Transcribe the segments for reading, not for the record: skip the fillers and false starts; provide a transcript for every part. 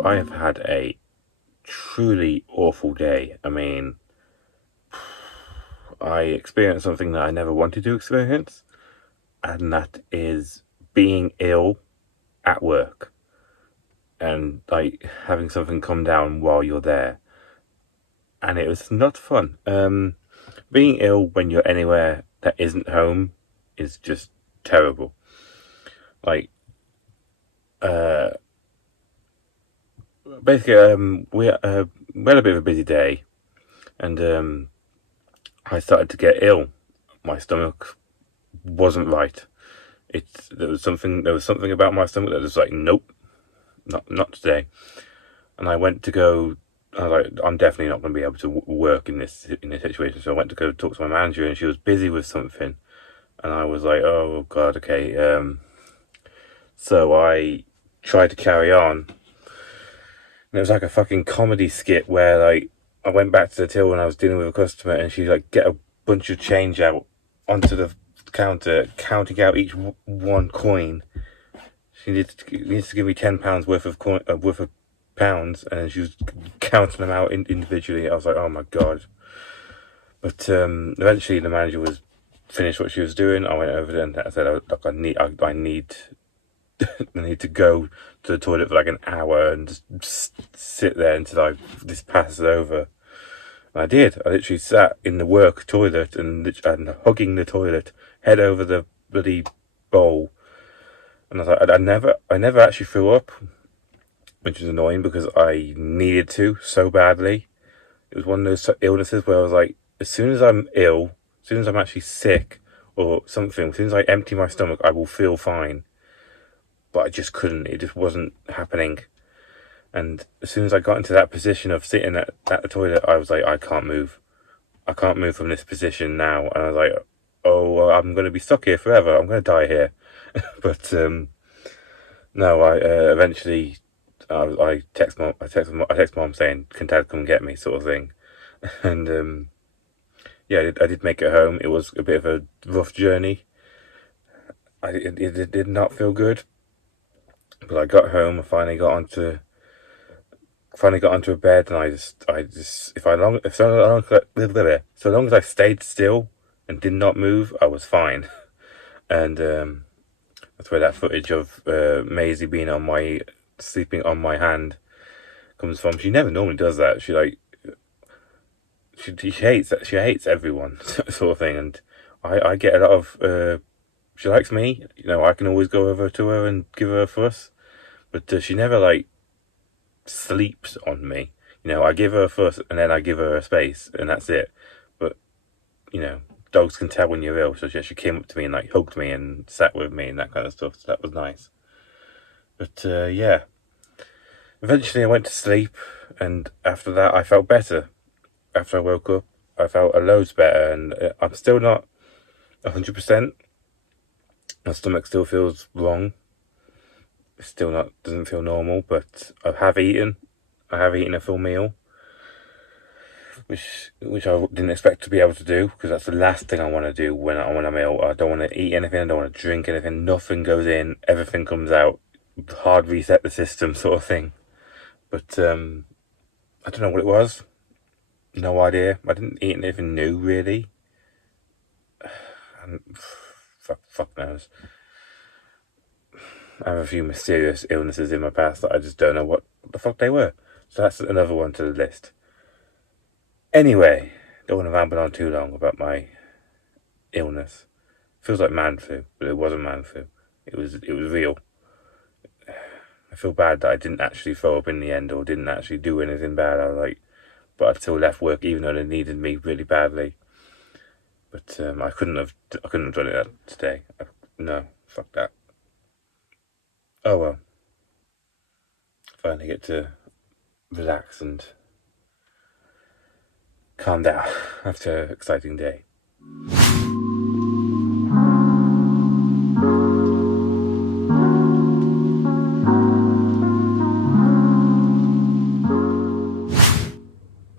So I have had a truly awful day. I mean, I experienced something that I never wanted to experience, and that is being ill at work and like having something come down while you're there. And it was not fun. Being ill when you're anywhere that isn't home is just terrible. Like, uh, basically, we had a bit of a busy day, and I started to get ill. My stomach wasn't right. There was something about my stomach that was like, nope, not today. And I went to go. I was like, I'm definitely not going to be able to work in this situation. So I went to go talk to my manager, and she was busy with something. And I was like, oh god, okay. So I tried to carry on, and it was like a fucking comedy skit where like I went back to the till when I was dealing with a customer, and she like get a bunch of change out onto the counter, counting out each one coin. She needs to give me £10 worth of worth of pounds, and she was counting them out individually. I was like, oh my god! But eventually, the manager was finished what she was doing. I went over there and I said, look, I need I need to go to the toilet for like an hour and just sit there until this passes over. And I did. I literally sat in the work toilet and hugging the toilet, head over the bloody bowl. And I was like, I never actually threw up, which was annoying because I needed to so badly. It was one of those illnesses where I was like, as soon as I'm ill, as soon as I'm actually sick or something, as soon as I empty my stomach, I will feel fine. But I just couldn't. It just wasn't happening. And as soon as I got into that position of sitting at the toilet, I was like, I can't move. I can't move from this position now. And I was like, oh, well, I'm going to be stuck here forever. I'm going to die here. But no, I eventually I text mom saying, "Can Dad come get me?" sort of thing. And yeah, I did make it home. It was a bit of a rough journey. It did not feel good, but I got home. I finally got onto a bed, and I just so long as I stayed still and did not move, I was fine. And that's where that footage of Maisie being sleeping on my hand comes from. She never normally does that. She hates everyone sort of thing, and I get a lot of. She likes me, I can always go over to her and give her a fuss, but she never like sleeps on me. I give her a fuss and then I give her a space, and that's it. But dogs can tell when you're ill, so she came up to me and like hugged me and sat with me and that kind of stuff. So that was nice. But yeah, eventually I went to sleep, and after that I felt better. After I woke up, I felt a loads better, and I'm still not 100%. My stomach still feels wrong. It's still not doesn't feel normal, but I have eaten. I have eaten a full meal, which I didn't expect to be able to do, because that's the last thing I want to do when I'm ill. I don't want to eat anything. I don't want to drink anything. Nothing goes in. Everything comes out. Hard reset the system, sort of thing. But I don't know what it was. No idea. I didn't eat anything new, really. And fuck knows. I have a few mysterious illnesses in my past that I just don't know what the fuck they were. So that's another one to the list. Anyway, don't want to ramble on too long about my illness. Feels like man flu, but it wasn't man flu. It was real. I feel bad that I didn't actually throw up in the end, or didn't actually do anything bad. But I still left work even though they needed me really badly. But I couldn't have done it today. No, fuck that. Oh well. Finally get to relax and calm down after an exciting day.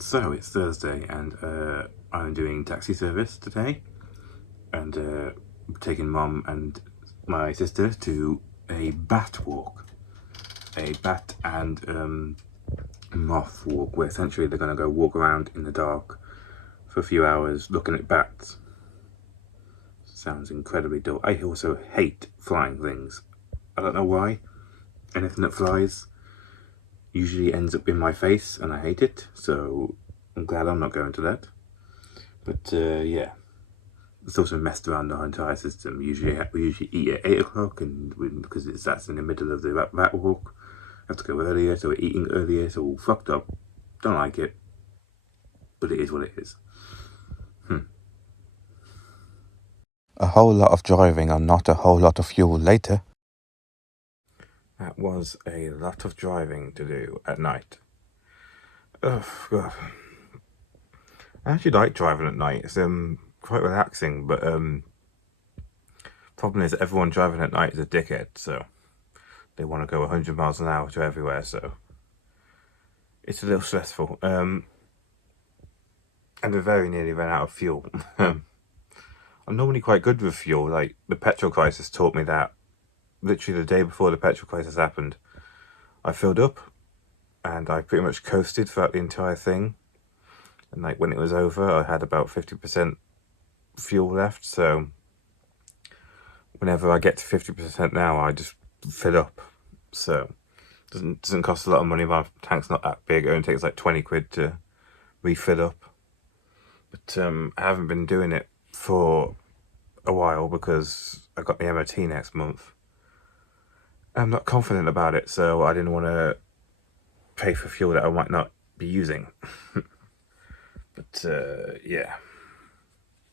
So it's Thursday, and I'm doing taxi service today, and taking Mum and my sister to a bat walk. a bat and moth walk, where essentially they're going to go walk around in the dark for a few hours looking at bats. Sounds incredibly dull. I also hate flying things. I don't know why. Anything that flies usually ends up in my face and I hate it, so I'm glad I'm not going to that. But yeah, it's also messed around the entire system. We usually eat at 8 o'clock, and because that's in the middle of the bat walk, have to go earlier, so we're eating earlier. It's all fucked up. Don't like it, but it is what it is. A whole lot of driving and not a whole lot of fuel later. That was a lot of driving to do at night. Oh god. I actually like driving at night. It's quite relaxing, but problem is everyone driving at night is a dickhead, so they want to go 100 miles an hour to everywhere, so it's a little stressful. And I very nearly ran out of fuel. I'm normally quite good with fuel. Like, the petrol crisis taught me that. Literally the day before the petrol crisis happened, I filled up and I pretty much coasted throughout the entire thing. And like when it was over, I had about 50% fuel left. So whenever I get to 50% now, I just fill up. So it doesn't cost a lot of money. My tank's not that big. It only takes like 20 quid to refill up. But I haven't been doing it for a while because I got the MOT next month. I'm not confident about it, so I didn't want to pay for fuel that I might not be using. But yeah,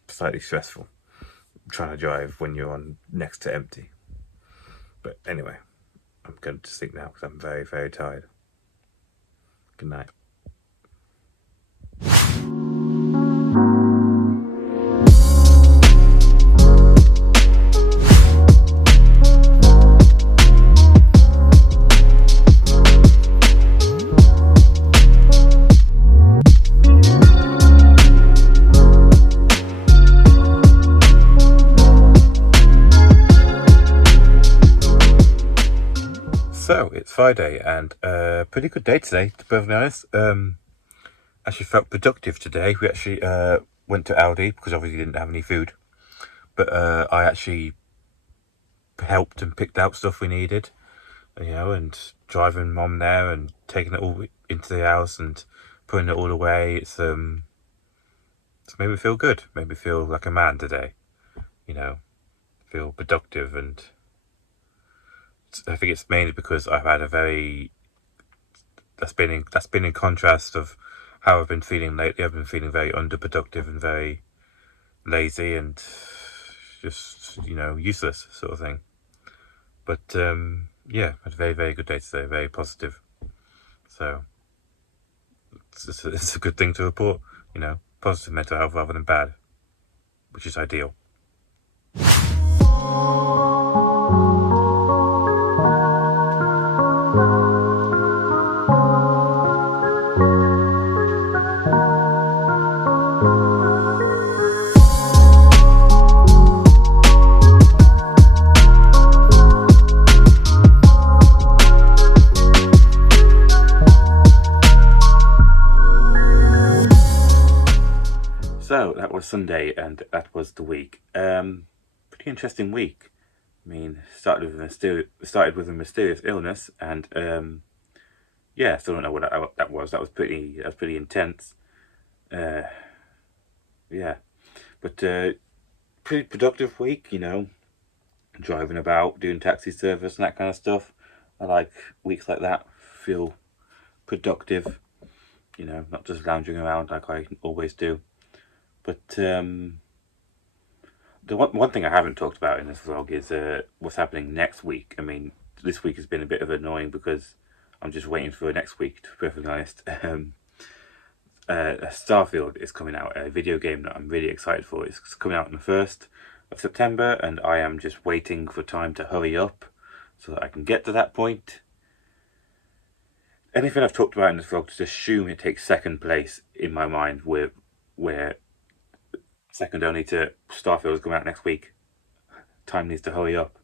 slightly stressful trying to drive when you're on next to empty. But anyway, I'm going to sleep now because I'm very, very tired. Good night. So it's Friday and a pretty good day today, to be perfectly honest. Actually felt productive today. We actually went to Aldi because obviously didn't have any food, but I actually helped and picked out stuff we needed, you know, and driving Mom there and taking it all into the house and putting it all away. It's made me feel good. Made me feel like a man today, you know, feel productive. And I think it's mainly because I've had that's been in contrast of how I've been feeling lately. I've been feeling very underproductive and very lazy and just, you know, useless sort of thing. But yeah, I had a very, very good day today, very positive. So it's a good thing to report, you know, positive mental health rather than bad, which is ideal. So that was Sunday, and that was the week. Pretty interesting week. I mean, started with a mysterious illness, and yeah, still don't know what that was. That was pretty intense. Yeah, but pretty productive week. You know, driving about, doing taxi service and that kind of stuff. I like weeks like that. Feel productive. You know, not just lounging around like I always do. But the one thing I haven't talked about in this vlog is what's happening next week. I mean, this week has been a bit of annoying because I'm just waiting for next week, to be perfectly honest. Starfield is coming out, a video game that I'm really excited for. It's coming out on the 1st of September, and I am just waiting for time to hurry up so that I can get to that point. Anything I've talked about in this vlog, just assume it takes second place in my mind, where second only to Starfield is coming out next week. Time needs to hurry up.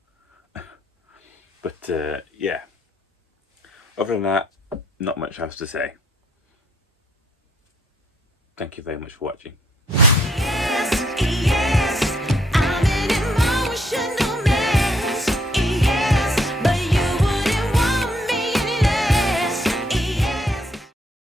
But yeah, Other than that, not much else to say. Thank you very much for watching.